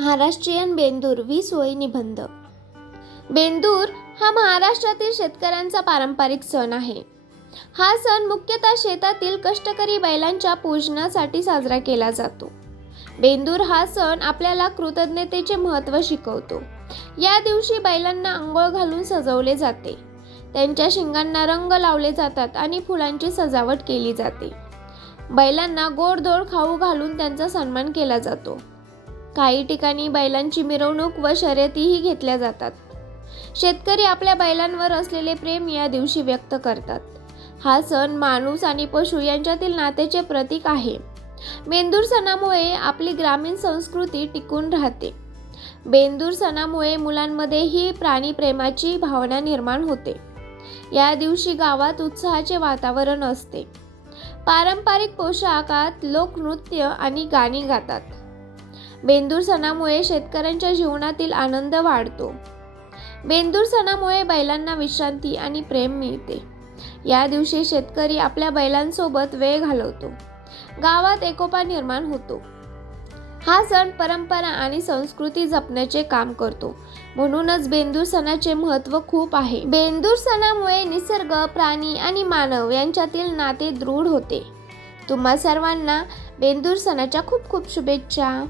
Maharashtrian Bendur we ओळी निबंध. बेंदूर हा महाराष्ट्रातील शेतकऱ्यांचा पारंपरिक सण आहे. हा सण मुख्यतः शेतातील कष्टकरी बैलांच्या पूजनासाठी साजरा केला जातो. बेंदूर हा सण आपल्याला कृतज्ञतेचे महत्त्व शिकवतो. या दिवशी बैलांना आंघोळ घालून सजवले जाते. त्यांच्या शिंगांना रंग लावले जातात आणि फुलांची सजावट केली जाते. बैलांना गोडधोड खाऊ घालून त्यांचा सन्मान केला जातो. काही ठिकाणी बैलांची मिरवणूक व शर्यतीही घेतल्या जातात. शेतकरी आपल्या बैलांवर असलेले प्रेम या दिवशी व्यक्त करतात. हा सण माणूस आणि पशु यांच्यातील नात्याचे प्रतीक आहे. बेंदूर सणामुळे आपली ग्रामीण संस्कृती टिकून राहते. बेंदूर सणामुळे मुलांमध्येही प्राणीप्रेमाची भावना निर्माण होते. या दिवशी गावात उत्साहाचे वातावरण असते. पारंपरिक पोशाखात लोकनृत्य आणि गाणी गातात. बेंदूर सणामुळे शेतकऱ्यांच्या जीवनातील आनंद वाढतो. बेंदूर सणामुळे बैलांना विश्रांती आणि प्रेम मिळते. या दिवशी शेतकरी आपल्या बैलांसोबत वेळ घालवतो. गावात एकोपा निर्माण होतो. हा सण परंपरा आणि संस्कृती जपण्याचे काम करतो. म्हणूनच बेंदूर सणाचे महत्त्व खूप आहे. बेंदूर सणामुळे निसर्ग प्राणी आणि मानव यांच्यातील नाते दृढ होते. तुम्हा सर्वांना बेंदूर सणाच्या खूप खूप शुभेच्छा.